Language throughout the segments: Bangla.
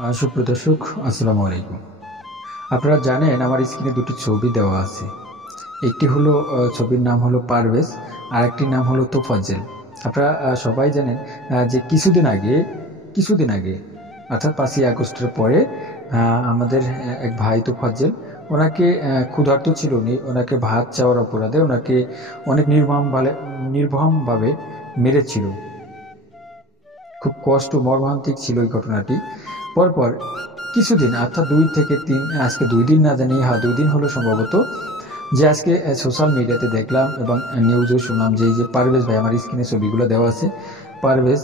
সুপ্রিয় দর্শক, আসসালামু আলাইকুম। আপনারা জানেন আমার স্ক্রিনে দুটি ছবি দেওয়া আছে। একটি হলো ছবির নাম হলো পারভেজ, আর একটি নাম হলো তোফাজ্জেল। আপনারা সবাই জানেন যে কিছুদিন আগে অর্থাৎ 5ই আগস্টের পরে আমাদের এক ভাই তোফাজ্জেল, ওনাকে ক্ষুধার্ত ছিল উনি, ওনাকে ভাত চাওয়ার অপরাধে ওনাকে অনেক নির্মমভাবে মেরেছিল। খুব কষ্ট মর্মান্তিক ছিল এই ঘটনাটি। পরপর কিছুদিন অর্থাৎ 2 থেকে 3, আজকে 2 দিন না জানি, 2 দিন হলো সম্ভবত, যে আজকে সোশ্যাল মিডিয়াতে দেখলাম এবং নিউজেও শুনলাম যে এই যে পারভেজ ভাই, আমার স্ক্রিনে ছবিগুলো দেওয়া আছে, পারভেজ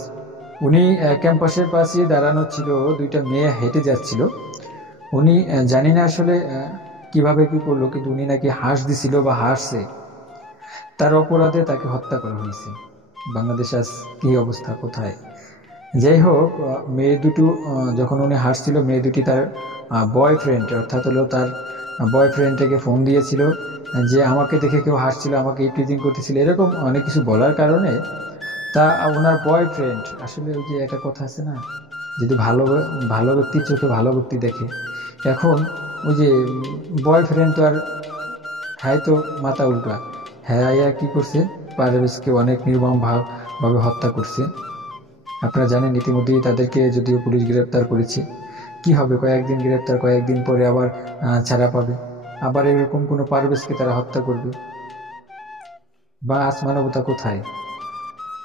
উনি ক্যাম্পাসের পাশে দাঁড়ানো ছিল, 2টা মেয়ে হেঁটে যাচ্ছিল। উনি জানি না আসলে কিভাবে কি করলো, কিন্তু উনি নাকি হাঁস দিছিল বা হাসছে, তার অপরাধে তাকে হত্যা করা হয়েছে। বাংলাদেশ আজ কি অবস্থা, কোথায়? যাই হোক, মেয়ে দুটো যখন উনি হাসছিল, মেয়ে দুটি তার বয়ফ্রেন্ড অর্থাৎ হলো তার বয়ফ্রেন্ডটাকে ফোন দিয়েছিল যে আমাকে দেখে কেউ হাসছিল, আমাকে টিজিং করতেছিল, এরকম অনেক কিছু বলার কারণে তা ওনার বয়ফ্রেন্ড, আসলে ওই যে একটা কথা আছে না, যদি ভালো ভালো ব্যক্তির চোখে ভালো ব্যক্তি দেখে, এখন ওই যে বয়ফ্রেন্ড তো আর, হ্যাঁ তো মাথা উল্টা, হ্যাঁ কি করছে, পারভেজকে অনেক নির্মমভাবে হত্যা করছে। আপনারা জানেন ইতিমধ্যেই তাদেরকে যদিও পুলিশ গ্রেপ্তার করেছে। কি হবে, কয়েকদিন গ্রেপ্তার, কয়েকদিন পরে আবার ছাড়া পাবে, আবার এরকম কোনো পারভেজকে তারা হত্যা করবে। বা আজ মানবতা কোথায়?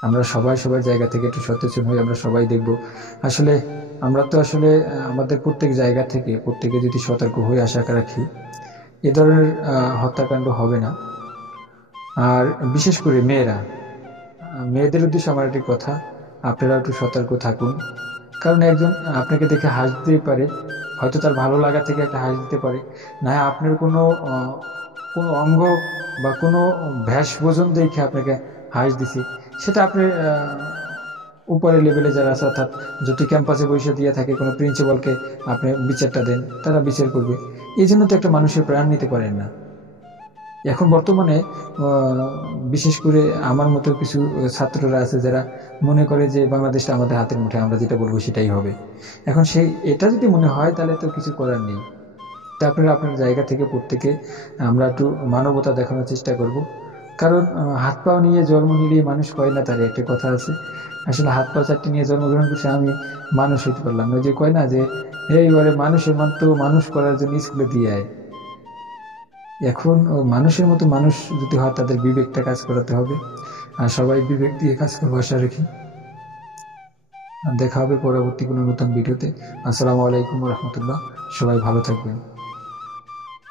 আমরা সবাই সবার জায়গা থেকে একটু সচেতন হই, আমরা সবাই দেখব। আসলে আমরা তো আসলে আমাদের প্রত্যেক জায়গা থেকে প্রত্যেকে যদি সতর্ক হয়ে আশা রাখি, এ ধরনের হত্যাকাণ্ড হবে না। আর বিশেষ করে মেয়েদের উদ্দেশ্যে আমার একটি কথা, আপনারা একটু সতর্ক থাকুন। কারণ একজন আপনাকে দেখে হাসতেই পারে, হয়তো তার ভালো লাগা থেকে একটা হাস দিতে পারে, না আপনার কোনো কোনো অঙ্গ বা কোনো ভেষভোজন দেখে আপনাকে হাস দিছে, সেটা আপনি উপরের লেভেলে যারা আছে, অর্থাৎ যদি ক্যাম্পাসে বসে দিয়ে থাকে কোনো প্রিন্সিপালকে আপনি বিচারটা দেন, তারা বিচার করবে। এই জন্য তো একটা মানুষের প্রাণ নিতে পারেন না। এখন বর্তমানে বিশেষ করে আমার মতো কিছু ছাত্ররা আছে যারা মনে করে যে বাংলাদেশটা আমাদের হাতের মুঠে, আমরা যেটা বলবো সেটাই হবে। এখন এটা যদি মনে হয় তাহলে তো কিছু করার নেই। তা আপনারা আপনার জায়গা থেকে প্রত্যেকে আমরা একটু মানবতা দেখানোর চেষ্টা করব। কারণ হাত পাও নিয়ে জন্ম নিলেই মানুষ কয় না, তার একটা কথা আছে। আসলে হাত পা চারটি নিয়ে জন্মগ্রহণ করছে, আমি মানুষ হইতে পারলাম না, যে কয় না যে এইবারে মানুষের মতো মানুষ করার জন্য স্কুলে দিয়ে আয়। এখন মানুষের মতো মানুষ যদি হয়, তাদের বিবেকটা কাজ করাতে হবে। আর সবাই বিবেক দিয়ে কাজ করবো আশা রাখি। দেখা হবে পরবর্তী কোনো নতুন ভিডিওতে। আসসালামু আলাইকুম রহমতুল্লাহ। সবাই ভালো থাকবেন।